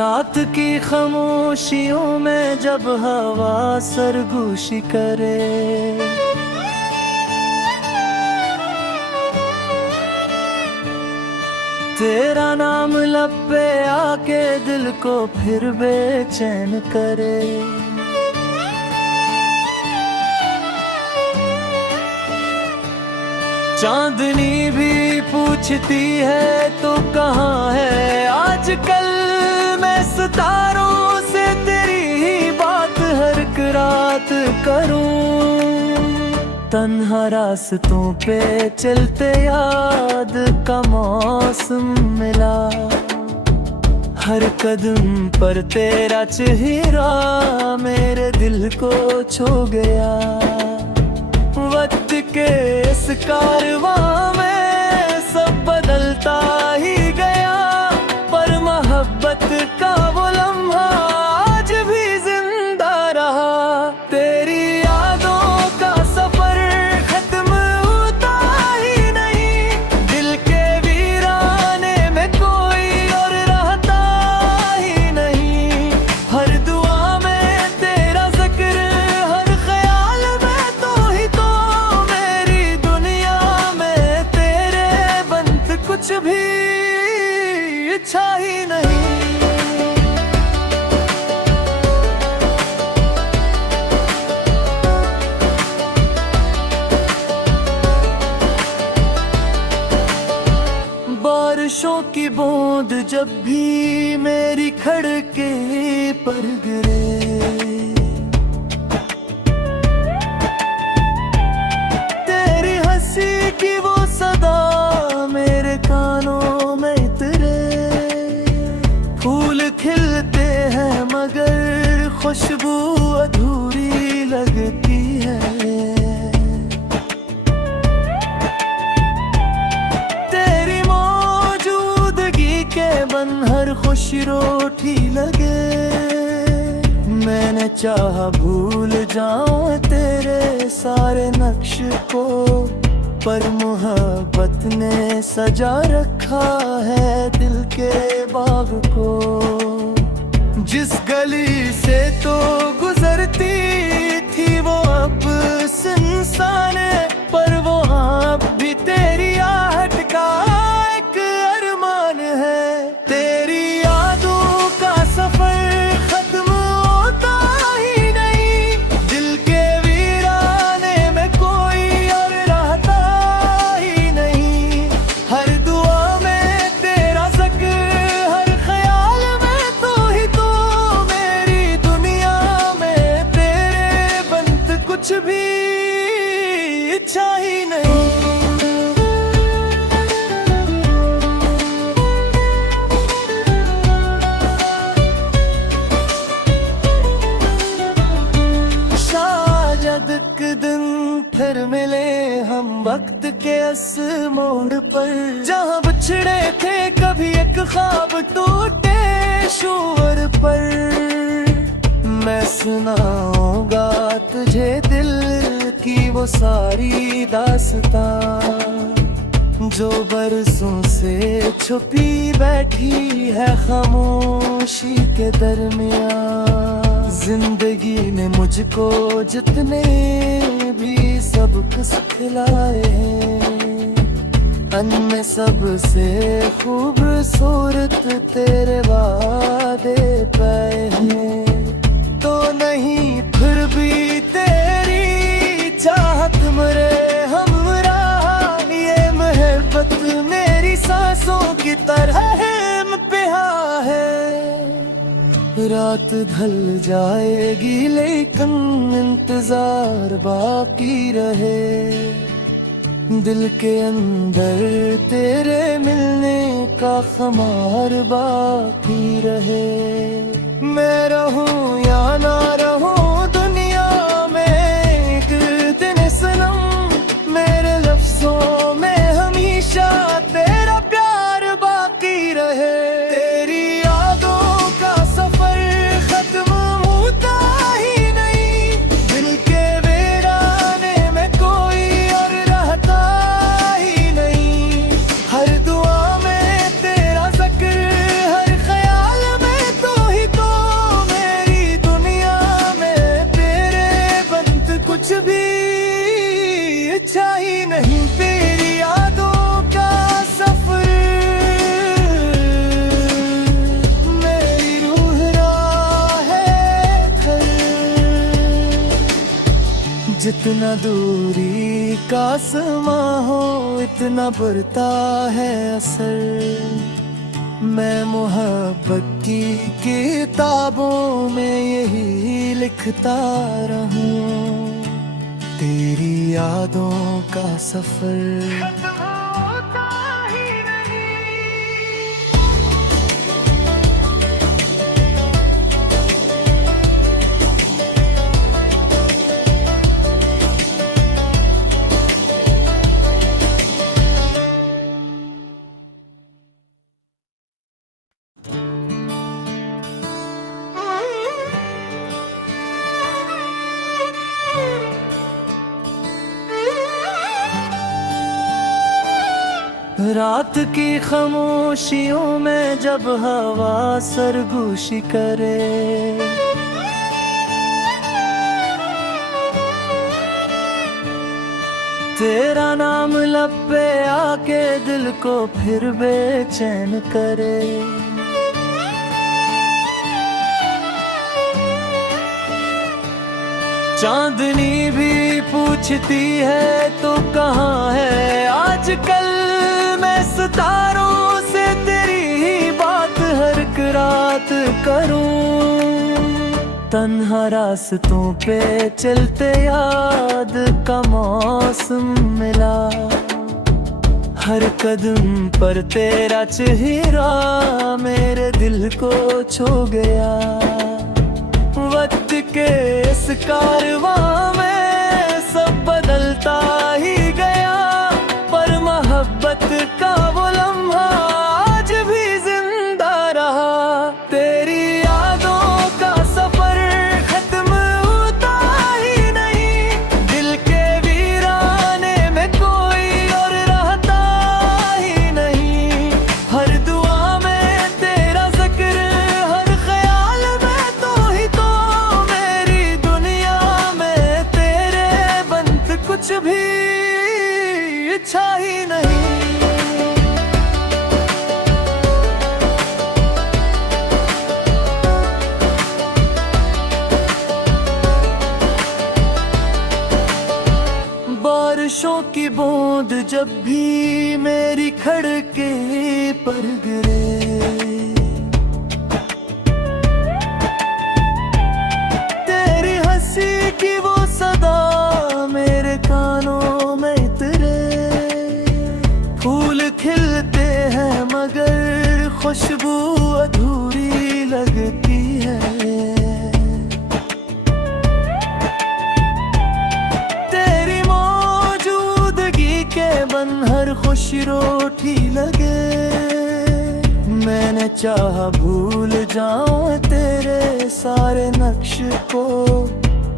रात की खामोशियों में जब हवा सरगोशी करे, तेरा नाम लब पे आके दिल को फिर बेचैन करे। चांदनी भी पूछती है तो कहाँ है आजकल, मैं सितारों से तेरी ही बात हर एक रात करूं। तन्हा रास्तों पे चलते याद का मौसम मिला, हर कदम पर तेरा चेहरा मेरे दिल को छू गया। वक्त के इस कारवां में सब बदलता ही गया, पर मोहब्बत का वो लम्हा आज भी जिंदा रहा। तेरी यादों का सफर खत्म होता ही नहीं, दिल के वीराने में कोई और रहता ही नहीं। हर दुआ में तेरा जिक्र, हर ख्याल में तो ही तो, मेरी दुनिया में तेरे बंद कुछ भी इच्छा ही नहीं। बारिशों की बूंद जब भी मेरी खड़के पर गिरे, तेरी हंसी की वो सदा मेरे कानों में उतरे। फूल खिलते हैं मगर खुशबू अधूरी लगती है, तेरी मौजूदगी के बन हर खुशी रोटी लगे। मैंने चाहा भूल जाऊं तेरे सारे नक्श को, पर मोहब्बत ने सजा रखा है दिल के बाग को। जिस गली से तो गुजरती थी वो अब सुनसान है, पर वो अब भी तेरी आहट का एक अरमान है। तेरी यादों का सफर खत्म होता ही नहीं, दिल के वीराने में कोई और रहता ही नहीं। हर दुआ में तेरा जिक्र, हर ख्याल में तो ही तो, मेरी दुनिया में तेरे बंद कुछ भी इच्छा ही नहीं। शायद एक दिन फिर मिले हम वक्त के इस मोड़ पर, जहाँ बिछड़े थे कभी एक ख्वाब टूटे शोर पर। मैं सुनाऊंगा तुझे दिल की वो सारी दास्तां, जो बरसों से छुपी बैठी है खामोशी के दरमियां। जिंदगी ने मुझको जितने भी सबक सिखलाए हैं, अनमें सबसे खूबसूरत तेरे वादे पाए हैं। तो नहीं फिर भी तेरी चाहत मरे हमरा, ये मोहब्बत मेरी सांसों की तरह है पिया है। रात ढल जाएगी लेकिन इंतजार बाकी रहे, दिल के अंदर तेरे मिलने का खुमार बाकी रहे। मैं रहूं या ना रहूं दुनिया में एक दिन सनम, मेरे लफ्जों में हमेशा तेरा प्यार बाकी रहे। तेरी यादों का सफर खत्म होता ही नहीं, दिल के वीराने में कोई और रहता ही नहीं। हर दुआ में तेरा जिक्र, हर ख्याल में तो जितना दूरी का समा हो इतना बढ़ता है असर। मैं मोहब्बत की किताबों में यही लिखता रहूं, तेरी यादों का सफर। रात की खामोशियों में जब हवा सरगोशी करे, तेरा नाम लब पे आके दिल को फिर बेचैन करे। चांदनी भी पूछती है तो कहाँ है आजकल, मैं सितारों से तेरी ही बात हर एक रात करूं। तन्हा रास्तों पे चलते याद का मौसम मिला, हर कदम पर तेरा चेहरा मेरे दिल को छू गया। वक्त के इस कारवां में सब बदलता ही गया, पर मोहब्बत का वो लम्हा आज भी जिंदा रहा। तेरी यादों का सफर खत्म होता ही नहीं, दिल के वीराने में कोई और रहता ही नहीं। हर दुआ में तेरा जिक्र, हर ख्याल में तो ही तो, मेरी दुनिया में तेरे बंद कुछ भी इच्छा ही नहीं। बारिशों की बूंद जब भी मेरी खड़के पर गिरे, तेरी हंसी की वो सदा मेरे कानों में उतरे। फूल खिलते हैं मगर खुशबू अधूरी लगती है, तेरी मौजूदगी के बन हर खुशी रोटी लगे। मैंने चाहा भूल जाऊं तेरे सारे नक्श को,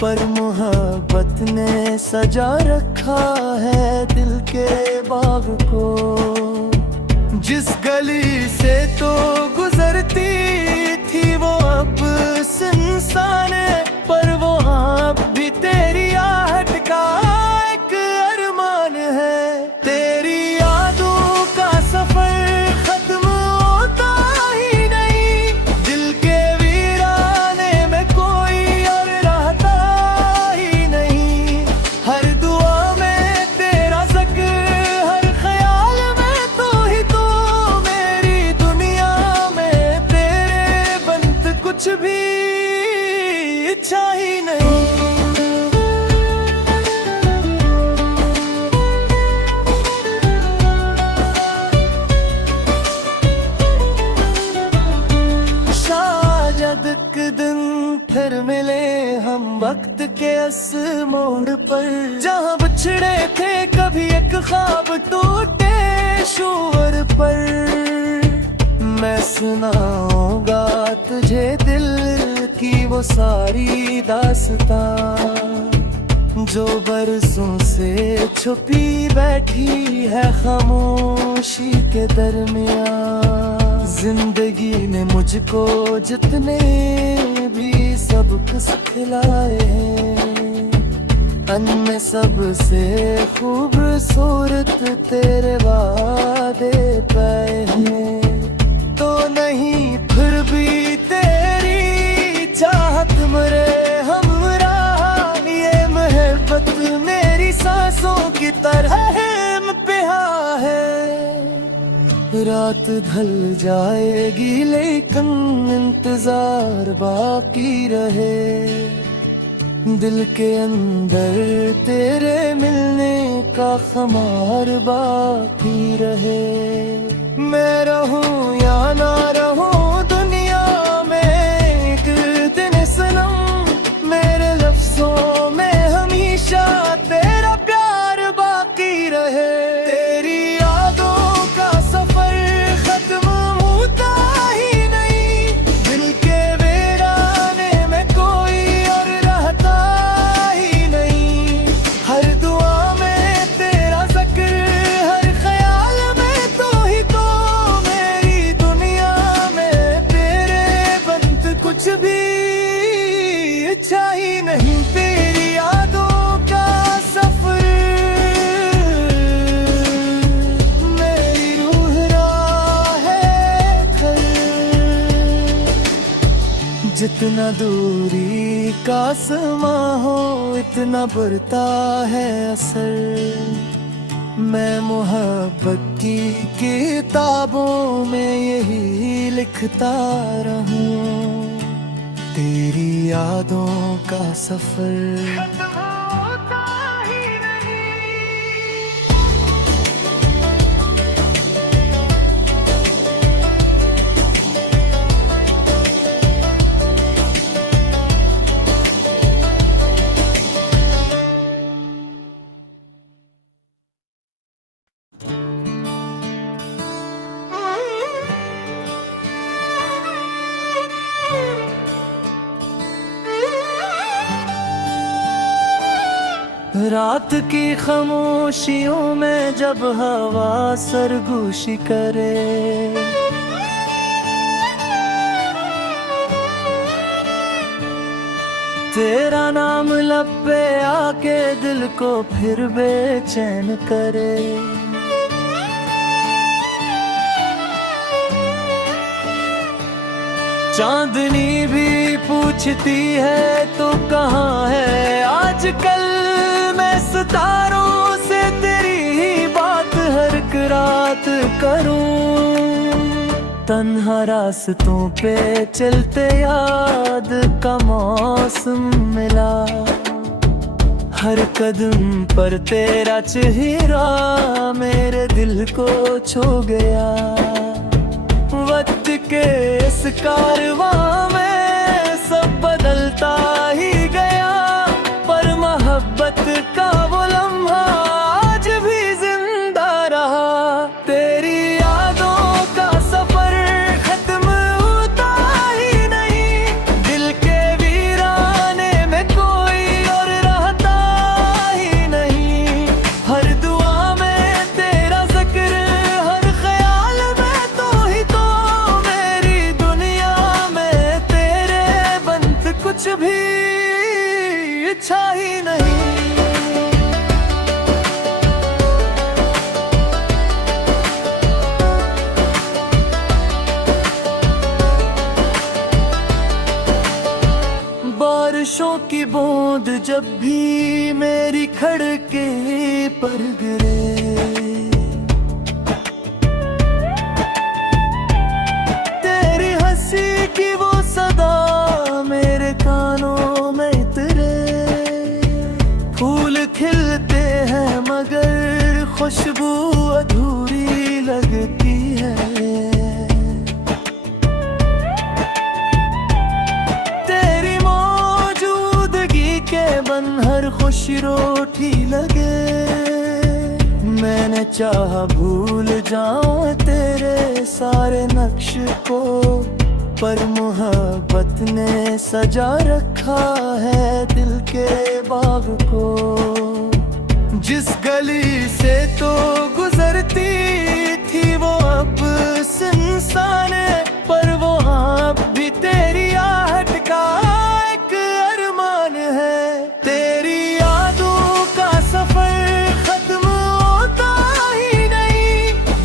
पर मोहब्बत ने सजा रखा है दिल के बाग को। जिस गली से तो गुजरती थी वो अब सुनसान है, पर वो अब भी तेरी आहट का एक अरमान है। तेरी यादों का सफर खत्म होता ही नहीं, दिल के वीराने में कोई और रहता ही नहीं। हर दुआ में तेरा जिक्र, हर ख्याल में तो ही तो, मेरी दुनिया में तेरे बंद कुछ भी इच्छा ही नहीं। शायद एक दिन फिर मिले हम वक्त के इस मोड़ पर, जहाँ बिछड़े थे कभी एक ख्वाब टूटे शोर पर। मैं सुनाऊंगा तुझे दिल की वो सारी दास्तां, जो बरसों से छुपी बैठी है खामोशी के दरमियां। जिंदगी ने मुझको जितने भी सबक सिखलाए हैं, अनमें सबसे खूबसूरत तेरे वादे पाए हैं। तो नहीं फिर भी तेरी चाहत मरे हमरा, ये मोहब्बत सांसों की तरह हिम पिया है। रात ढल जाएगी लेकिन इंतजार बाकी रहे। दिल के अंदर तेरे मिलने का खुमार बाकी रहे। मैं रहूं या ना रहूं दुनिया में एक दिन सनम, मेरे लफ्जों में हमेशा तेरा प्यार बाकी रहे। तेरी यादों का सफर खत्म होता ही नहीं, दिल के वीराने में कोई और रहता ही नहीं। हर दुआ में तेरा जिक्र, हर ख्याल में तो ही तो, मेरी दुनिया में तेरे बंद कुछ भी अच्छा ही नहीं। तेरी यादों का सफर मेरी रूह राह है घर। जितना दूरी का समा हो इतना बढ़ता है असर। मैं मोहब्बत की किताबों में यही लिखता रहूं। तेरी यादों का सफर खत्म होता ही नहीं। रात की खामोशियों में जब हवा सरगोशी करे, तेरा नाम लब पे आके दिल को फिर बेचैन करे। चांदनी भी पूछती है तो कहाँ है आजकल। मैं सितारों से तेरी ही बात हर एक रात करूं। तन्हा रास्तों पे चलते याद का मौसम मिला। हर कदम पर तेरा चेहरा मेरे दिल को छू गया। वक्त के इस कारवां में सब बदलता ही गया, पर मोहब्बत का वो लम्हा आज भी जिंदा रहा। तेरी यादों का सफर खत्म होता ही नहीं, दिल के वीराने में कोई और रहता ही नहीं। हर दुआ में तेरा जिक्र, हर ख्याल में तो ही तो, मेरी दुनिया में तेरे बंद कुछ भी अच्छा ही नहीं। बारिशों की बूंद जब भी मेरी खड़के पर गिरे, तेरी हंसी की वो सदा मेरे कानों में उतरे। फूल खिलते हैं मगर खुशबू अधूरी लगती है। तेरी मौजूदगी के बन हर खुशी रोटी लगे। मैंने चाहा भूल जाऊं तेरे सारे नक्श को, पर मोहब्बत ने सजा रखा है दिल के बाग को। जिस गली से तो गुजरती थी वो अब सुनसान है, पर वो अब भी तेरी आहट का एक अरमान है। तेरी यादों का सफर खत्म होता ही नहीं,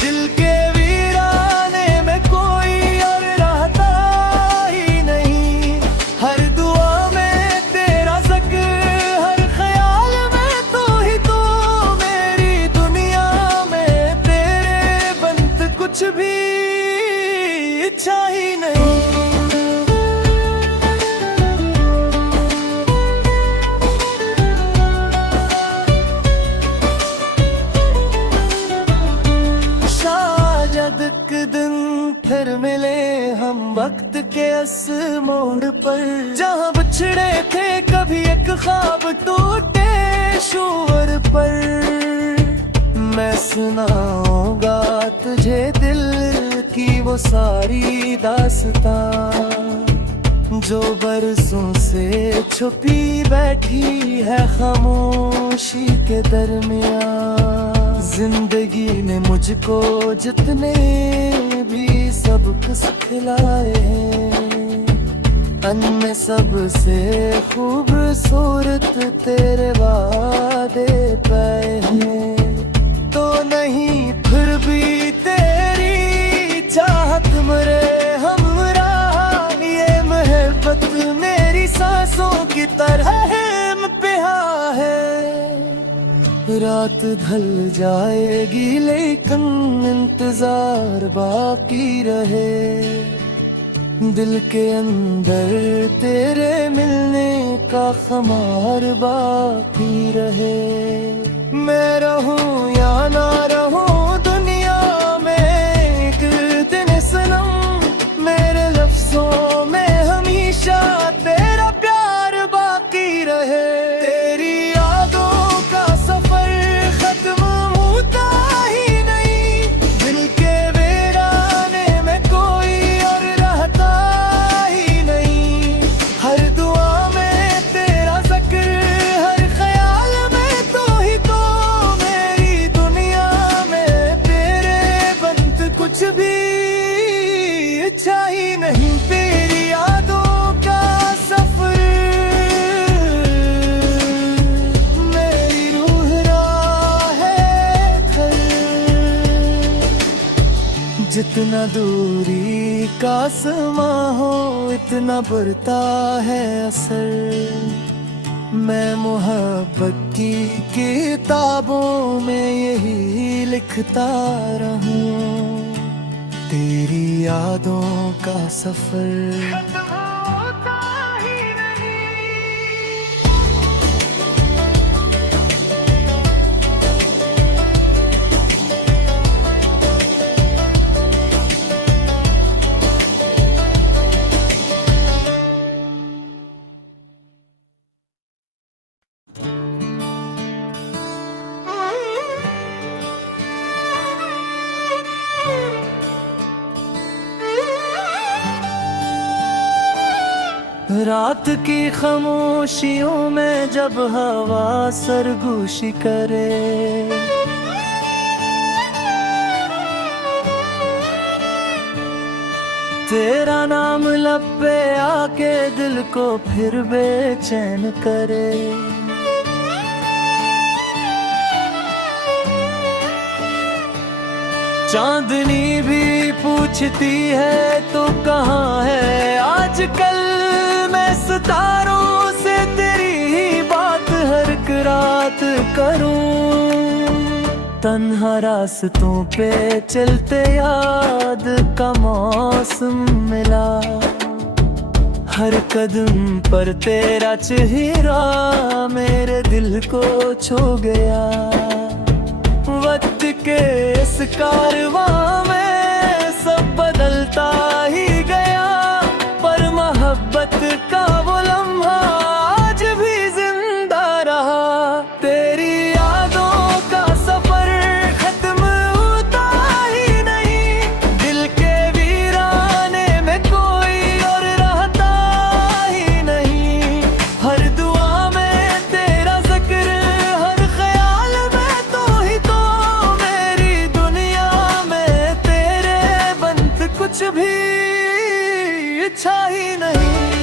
दिल के वीराने में कोई और रहता ही नहीं। हर दुआ में तेरा जिक्र, हर ख्याल में तो ही तो, इस मोड़ पर, जहाँ बिछड़े थे कभी एक ख्वाब टूटे शोर पर। मैं सुनाऊंगा तुझे दिल की वो सारी दास्तां, जो बरसों से छुपी बैठी है खामोशी के दरमियां। जिंदगी ने मुझको जितने भी सबक सिखलाए हैं, अनमें सबसे खूबसूरत तेरे वादे पाए हैं। तो नहीं फिर भी तेरी चाहत मरे हमराह, ये मोहब्बत मेरी सांसों की तरह है बेहा है। रात ढल जाएगी लेकिन इंतजार बाकी रहे, दिल के अंदर तेरे मिलने का खुमार बाकी रहे। मैं रहूं या ना रहूं दुनिया में एक दिन सनम, मेरे लफ्जों में हमेशा तेरा प्यार बाकी रहे। तेरी यादों का सफर खत्म होता ही नहीं, दिल के वीराने में कोई और रहता ही नहीं। हर दुआ में तेरा जिक्र, हर ख्याल में तो ही तो, मेरी दुनिया में तेरे बंद कुछ भी अच्छा ही नहीं। तेरी यादों का सफर मेरी रूह राह है घर, जितना दूरी का समा हो इतना बढ़ता है असर। मैं मोहब्बत की किताबों में यही लिखता रहूं, तेरी यादों का सफर। रात की खामोशियों में जब हवा सरगोशी करे, तेरा नाम लब पे आके दिल को फिर बेचैन करे। चांदनी भी पूछती है तो कहाँ है आजकल, मैं सितारों से तेरी ही बात हर रात करूं। तन्हा रास्तों पे चलते याद का मौसम मिला, हर कदम पर तेरा चेहरा मेरे दिल को छू गया। वक्त के इस कारवां में सब बदलता ही गया, पर मोहब्बत का वो लम्हा आज भी जिंदा रहा। तेरी यादों का सफर खत्म होता ही नहीं, दिल के वीराने में कोई और रहता ही नहीं। हर दुआ में तेरा जिक्र, हर ख्याल में तो ही तो, मेरी दुनिया में तेरे बंद कुछ भी अच्छा ही नहीं।